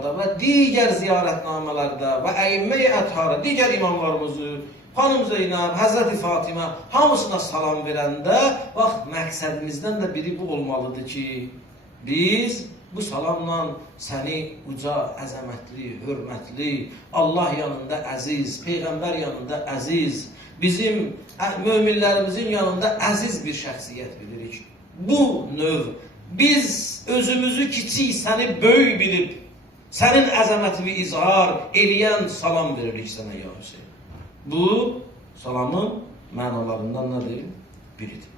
ziyarətgahlarda və digər ziyarətnamələrdə və əimmə-i ətharə, digər imamlarımızı, Xanım Zeynəb, Həzrəti Fatimə hamısına salam verəndə, bax, məqsədimizdən də biri bu olmalıdır ki, biz bu salamla səni uca, əzəmətli, hörmətli, Allah yanında əziz, Peyğəmbər yanında əziz, bizim möminlərimizin yanında əziz bir şəxsiyyət bilirik. Bu növ biz özümüzü kiçik, səni böyük bilib, sənin əzəmətini izhar eləyən salam veririk sənə ya Hüseyin. Bu, salamın mənalarından nədir? Biridir.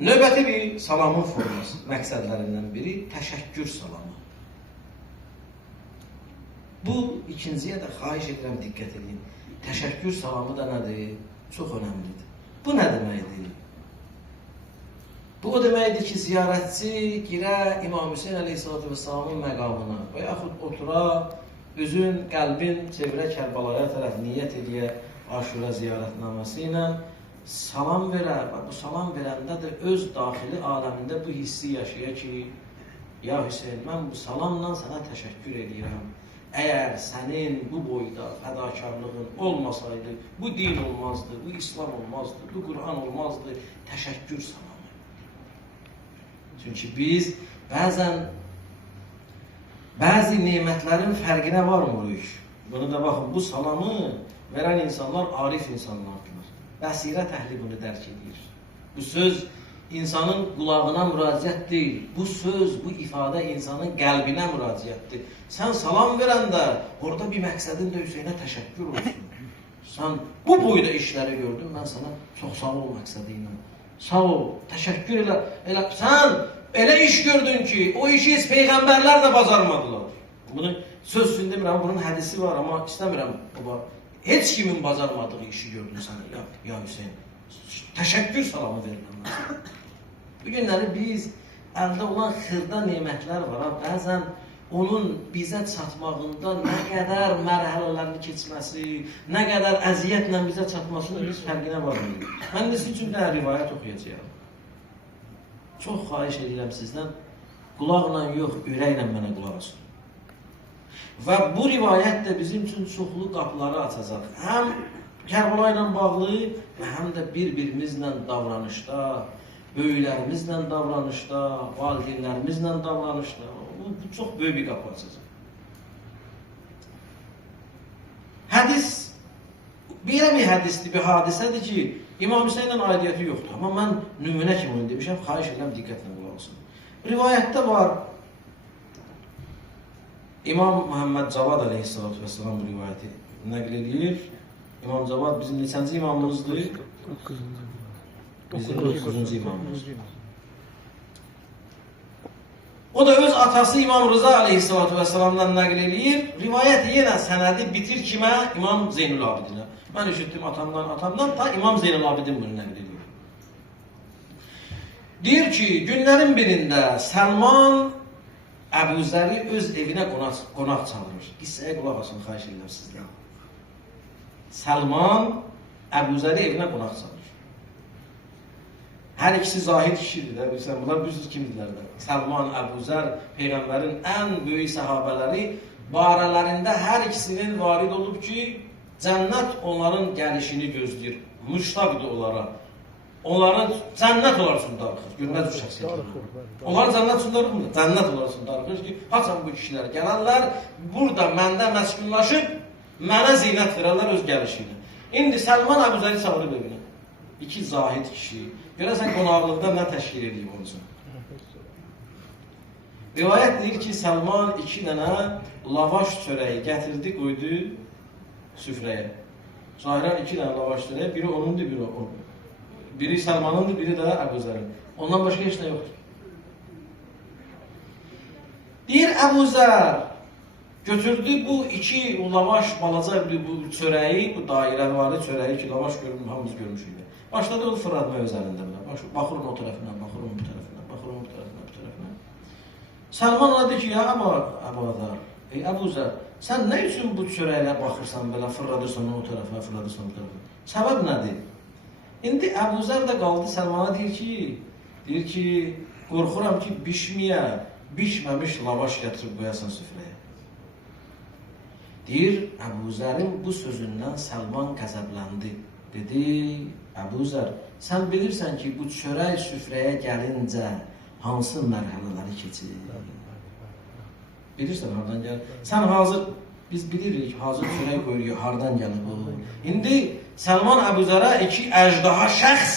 Növbəti bir salamın forması, məqsədlərindən biri təşəkkür salamı. Bu, ikinciyə də xahiş edirəm, diqqət edin. Təşəkkür salamı da nədir? Çox önəmlidir. Bu nə deməkdir? Bu o deməkdir ki, ziyarətçi girə İmam Hüseyin əleyhissalatü vesselamın məqamına və yaxud otura, üzün, qəlbin çevrə Kərbalaya tərəf niyyət eləyə Aşura ziyarətnaməsi ilə salam verə və bu salam verəndə də öz daxili aləmində bu hissi yaşaya ki, ya Hüseyin, mən bu salamla sənə təşəkkür edirəm. Əgər sənin bu boyda fədakarlığın olmasaydı, bu din olmazdı, bu İslam olmazdı, bu Qur'an olmazdı, təşəkkür salamı. Çünki biz bəzi nemətlərin fərqinə varmırıq. Bunu da baxın, bu salamı verən insanlar arif insanlardır. Bəsirət əhli bunu dərk edir. Bu söz insanın qulağına müraciət deyil. Bu söz, bu ifadə insanın qəlbinə müraciətdir. Sən salam verəndə orada bir məqsədin də Hüseynə təşəkkür olsun. Sən bu boyda işləri gördün, mən sənə çox sağ ol məqsədi ilə. Sağ ol, təşəkkür elə. Sən elə iş gördün ki, o işi heç Peyğəmbərlər də bacarmadılar. Bunu söz üçün demirəm, bunun hədisi var, amma istəmirəm. Heç kimin bacarmadığı işi gördün sənə, ya Hüseyin. Təşəkkür salamı verirəm. Bu günləri biz əldə olan xırda nemətlər var. Bəzən onun bizə çatmağında nə qədər mərhələlərini keçməsi, nə qədər əziyyətlə bizə çatmasını biz fərqinə varmıyıq. Mən də sizin üçün də rivayət oxuyacağım. Çox xahiş edirəm sizdən, qulaqla yox, ürəklə mənə qulaq asın. Və bu rivayət də bizim üçün çoxlu qapıları açacaq. Həm Kərbala ilə bağlı və həm də bir-birimizlə davranışda, böyüklərimizlə davranışda, valideynlərimizlə davranışda. Bu çox böyük bir qapı açacaq. Hədis, bir hədisdir, bir hadisədir ki, İmam Hüseynin aidiyyəti yoxdur. Amma mən nümunə kimi onu demişəm, xahiş edirəm, diqqətlə qulaq olsun. Rivayətdə var, İmam Muhammed Cavad əleyhissalatu vesselam bu rivayəti nəql edir. İmam Cavad bizim neçənci imamımızdır? Bizim 9-cu imamımızdır. O da öz atası İmam Rıza əleyhissalatu vesselamdan nəql edir. Rivayət yenə sənədi bitir kimə? İmam Zeynul Abidinə. Mən eşitdim atamdan ta İmam Zeynul Abidin bunu nəql edir. Deyir ki, günlərin birində Səlman Əbu Zəri öz evinə qonaq çağırır. Qissəyə qulaq asın, xahiş edirəm sizdən. Səlman Əbu Zəri evinə qonaq çağırır. Hər ikisi zahid kişidir də, bilirsən, bunlar bilirsiniz kimdirlər də. Səlman, Əbu Zər, Peyğəmbərin ən böyük səhabələri barələrində hər ikisinin varid olub ki, cənnət onların gəlişini gözləyir, müştaqdır onlara. Onların cənnət olar üçün darıxır, görməz bu şəxsiyyətlər. Onların cənnət üçün darıxmır, cənnət olar üçün darıxır ki, haçan bu kişilər gələrlər, burada məndə məskunlaşıb, mənə zinət verərlər öz gəlişi ilə. İndi Səlman Əbu Zəri çağırıb evinə. İki zahid kişi. Görəsən qonaqlıqda nə təşkil edib onun üçün. Rivayət deyir ki, Səlman 2 dənə lavaş çörəyi gətirdi, qoydu süfrəyə. Zahirən 2 dənə lavaş çörəyi, biri onundur, biri onun. Biri Səlmanındır, biri də Əbu Zərin. Ondan başqa heç nə yoxdur. Deyir Əbu Zər götürdü bu 2 lavaş balaca bu çörəyi, bu dairəvari çörəyi ki, lavaş görmüş, hamımız görmüşük. Başladı onu fırlatma üzərində. Baxır o tərəfinə, baxır o bu tərəfinə, baxır o bu tərəfinə, bu tərəfinə. Səlman ona deyir ki, ya Əbu Zər, Əbu Zər, sən nə üçün bu çörəklə baxırsan belə, fırladırsan o tərəfə, fırladırsan bu tərəfə? Səbəb nədir? İndi Əbu Zər də qaldı Səlmana deyir ki, qorxuram ki, bişməyə, bişməmiş lavaş gətirib qoyasan süfrəyə. Deyir, Əbu Zərin bu sözündən Səlman qəzəbləndi. Dedi, Əbu Zər, sən bilirsən ki, bu çörək süfrəyə gəlincə hansı mərhələləri keçir? Bilirsən, hardan gəlir? Sən hazır, biz bilirik, hazır çörək qoyuruyor, hardan gəlir bu? İndi Səlman Əbu Zərə iki əjdaha şəxs,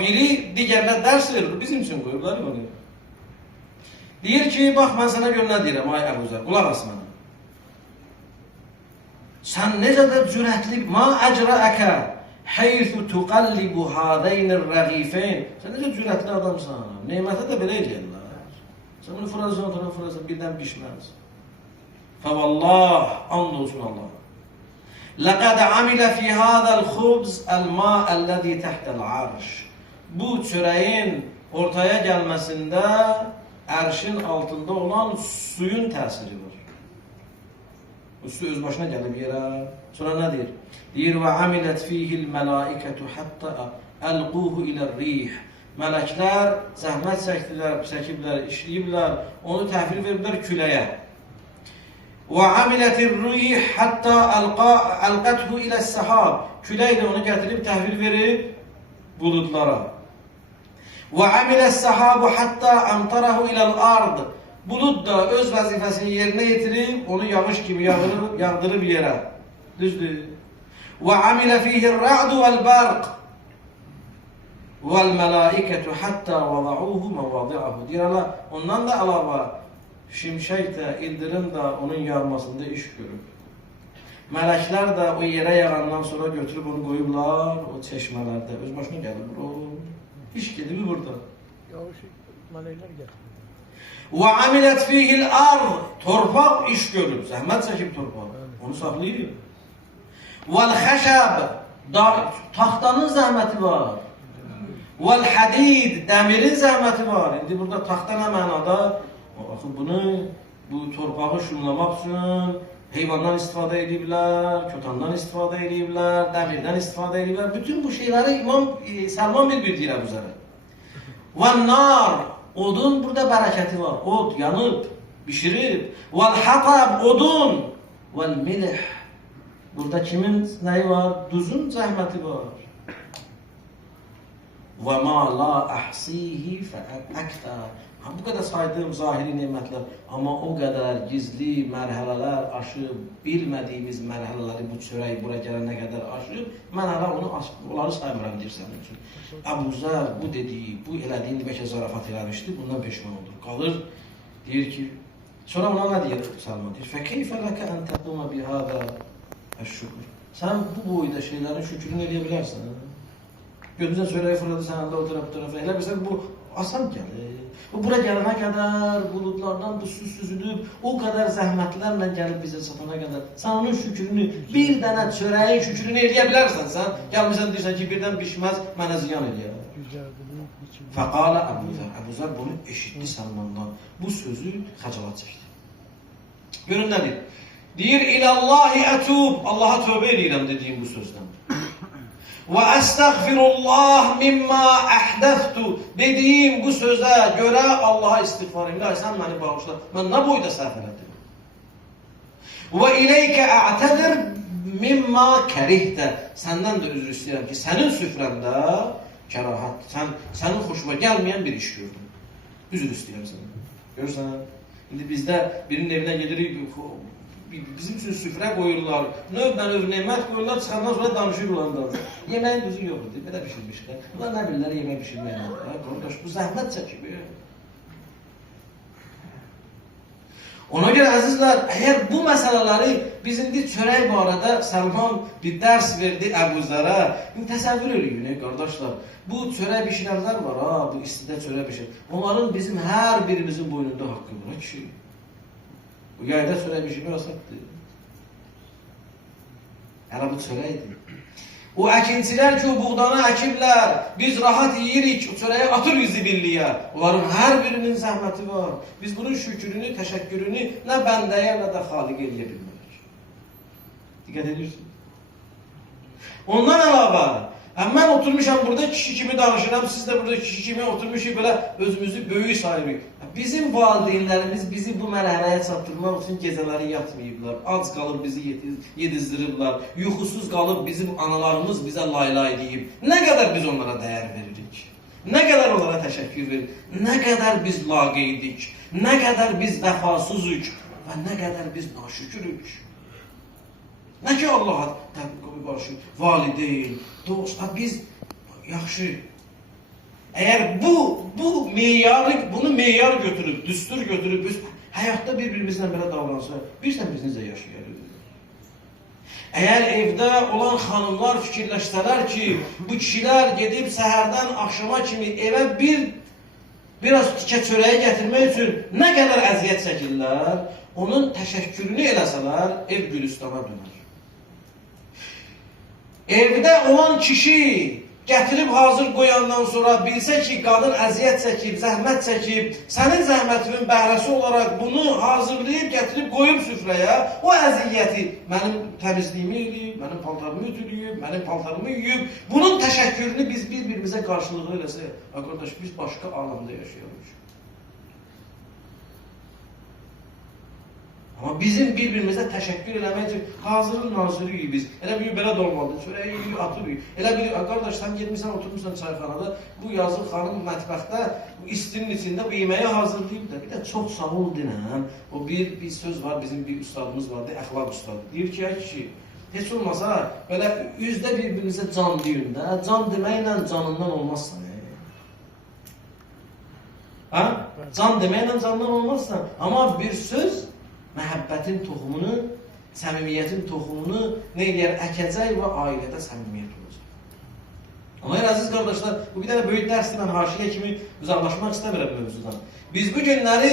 biri digərlə dərs verir, bizim üçün qoyublar onu. Deyir ki, bax, mən sənə görə nə deyirəm, ay Əbu Zər, qulaq as mənə. Sən necə də cürətli, ma əcrəəkə heythu tuqallibu hādəynir rəğifeyn. Sən necə cürətli adamsan, neymətə də belə eləyərlər. Sən bunu fırasın, birdən bişməz. Fəvallah, and olsun Allah. Ləqəd amilə fi hādəl xubz əl-ma'əlləzi təhtəl arş. Bu çörəyin ortaya gəlməsində ərşin altında olan suyun təsiri var. Bu su öz başına gəlib yerə. Sonra nə deyir? Deyir, və amilət fihil mələikətü həttə əlquhu ilə-rih. Mələklər zəhmət çəkiblər, işləyiblər, onu təhvil veriblər küləyə. Və amilətir-rih həttə əlqəthu ilə-səhab. Külək də onu gətirib təhvil verib buludlara. Və amiləs-səhabu həttə əmtarahu iləl-ard. Bulud da öz vəzifəsini yerinə yetirib, onu yağış kimi yağdırıb yerə. Düzdür. Və amilə fihir-ra'du vəl-bərq. Vəl-mələikətü həttə vəza'uhu məvadi'ahu. Deyir Allah, ondan da əlavə şimşək də, ildirim də onun yağmasında iş görür. Mələklər də o yerə yağandan sonra götürüb onu qoyublar, o çeşmələrdə. Öz başına gəlir o. İş gedib burada. Yağış mələklər gəlir. Və amilət fihil-ard. Torpaq iş görür. Zəhmət çəkib torpaq. Onu saxlayır. Vəl-xəşəb. Taxtanın zəhməti var. Vəl-hədid. Dəmirin zəhməti var. İndi burada taxta nə mənada? Baxın, bu torpağı şumlamaq üçün heyvandan istifadə ediblər, kötandan istifadə ediblər, dəmirdən istifadə ediblər. Bütün bu şeyləri İmam Səlman bir deyir Əbu Zərə. Vəl-nar. Odun, burada bərəkəti var. Od, yanıb, bişirib. Vəl-hatab, odun. Vəl-milih. Burada kimin nəyi var? Duzun zəhməti var. Və ma la əhsihi fəəktər. Bu qədər saydığım zahiri nemətlər, amma o qədər gizli mərhələlər aşıb, bilmədiyimiz mərhələləri bu çörək bura gələnə qədər aşıb, mən hələ onları saymıram deyirsən üçün. Əbu Zər bu dediyi, bu elədiyin bəlkə zarafat eləmişdi, bundan peşman olur. Qalır, deyir ki, sonra ona nə deyir Səlman? Deyir, fəkeyfə ləkə ən təquma bihədə əş-şükür. Sən bu boyda şeylərin şükrünü eləyə bilərsən. Gözünüzə çörəyi fırladı, sən də o tərəf, elə bilsən bu asan gəlir. Bura gələnə qədər, buludlardan bu su süzülüb, o qədər zəhmətlərlə gəlib bizə çatana qədər, sən onun şükrünü, bir dənə çörəyin şükrünü eləyə bilərsən sən, gəlmirsən deyirsən ki, birdən bişməz, mənə ziyan eləyər. Fəqalə Əbu Zər. Əbu Zər bunu eşitdi Səlmandan. Bu sözü xəcalat çəkdi. Görün nədir? Deyir, İləllahi ətub, Allaha tövbə edirəm dediyim bu sözdən. Və əstəğfirullah mimma əhdəftu dediyim bu sözə görə Allaha istiğfar edirəm. Sən məni bağışla. Mən nə boyda səhv elədim? Və ileykə ə'tədir mimma kərihdə. Səndən də üzr istəyirəm ki, sənin süfrəndə kərahat, sənin xoşuma gəlməyən bir iş gördüm. Üzr istəyirəm səndən. Görürsən? İndi bizdə birinin evinə gedirik, bizim üçün süfrə qoyurlar, növbə-növ nemət qoyurlar, çıxandan sonra danışırlar da. Yeməyin düzü yoxdur, belə pişirmişlər. Bunlar nə bilirlər yemək pişirməyən. Qardaş, bu zəhmət çəkib. Ona görə əzizlər, əgər bu məsələləri biz indi çörək barədə Səlman bir dərs verdi Əbu Zərə, təsəvvür edirik, qardaşlar. Bu çörək bişirənlər var, bu istidə çörək bişir. Onların bizim hər birimizin boynunda haqqı var ki. Bu yayda çörək bişirmək asaqdır. Hələ bu çörəkdir. O əkinçilər ki, o buğdanı əkiblər, biz rahat yeyirik, o çörəyi atırıq zibilliyə. Onların hər birinin zəhməti var. Biz bunun şükrünü, təşəkkürünü nə bəndəyə, nə də xaliq eləyə bilmərik. Diqqət edirsiniz. Ondan əlavə, Mən oturmuşam burada kişi kimi danışıram, siz də burada kişi kimi oturmuşuq belə özümüzü böyük sayırıq. Bizim valideynlərimiz bizi bu mərhələyə çatdırmaq üçün gecələri yatmayıblar, ac qalıb bizi yedizdiriblər, yuxusuz qalıb bizim analarımız bizə laylay deyib. Nə qədər biz onlara dəyər veririk, nə qədər onlara təşəkkür veririk, nə qədər biz laqeydik, nə qədər biz vəfasızıq və nə qədər biz naşükürük. Nə ki Allaha təqqiqi başı, valideyn, dost, biz yaxşı. Əgər bunu meyar götürüb, düstur götürüb, biz həyatda bir-birimizlə belə davransa, biz də bizimizlə yaşayarıq. Əgər evdə olan xanımlar fikirləşsələr ki, bu kişilər gedib səhərdən axşama kimi evə biraz tikə çörəyi gətirmək üçün nə qədər əziyyət çəkirlər, onun təşəkkürünü eləsələr, ev gülüstana dönər. Evdə olan kişi gətirib hazır qoyandan sonra bilsə ki, qadın əziyyət çəkib, zəhmət çəkib, sənin zəhmətinin bəhrəsi olaraq bunu hazırlayıb, gətirib qoyub süfrəyə, o əziyyəti mənim təmizliyimi eləyib, mənim paltarımı ütülüyüb, mənim paltarımı yuyub, bunun təşəkkürünü biz bir-birimizə qarşılıqlı eləsə, qardaş, biz başqa aləmdə yaşayırıq. Amma bizim bir-birimizə təşəkkür eləmək üçün hazırın naziriyik biz. Elə bir belə dolmalıdır, çörəyi yiyik, atırıq. Elə bir, qardaş, sən gelmişsən, oturmuşsan çayxanada, bu yazıq xanım mətbəxdə, bu istinin içində bu yeməyi hazırlayıb da, bir də çox sağ ol dinəm. O bir söz var, bizim bir ustadımız vardı, əxlaq ustadı. Deyir ki, ya kişi, heç olmasa, belə üzdə bir-birinizə can deyin də, can deməklə canından olmazsan. Can deməklə canından olmazsan. Amma bir söz, məhəbbətin toxumunu, səmimiyyətin toxumunu nə eləyər? Əkəcək və ailədə səmimiyyət olacaq. Amma əziz qardaşlar, bu bir dənə böyük dərsdir, mən haşiyə kimi uzaqlaşmaq istəmirəm mövzudan. Biz bu günləri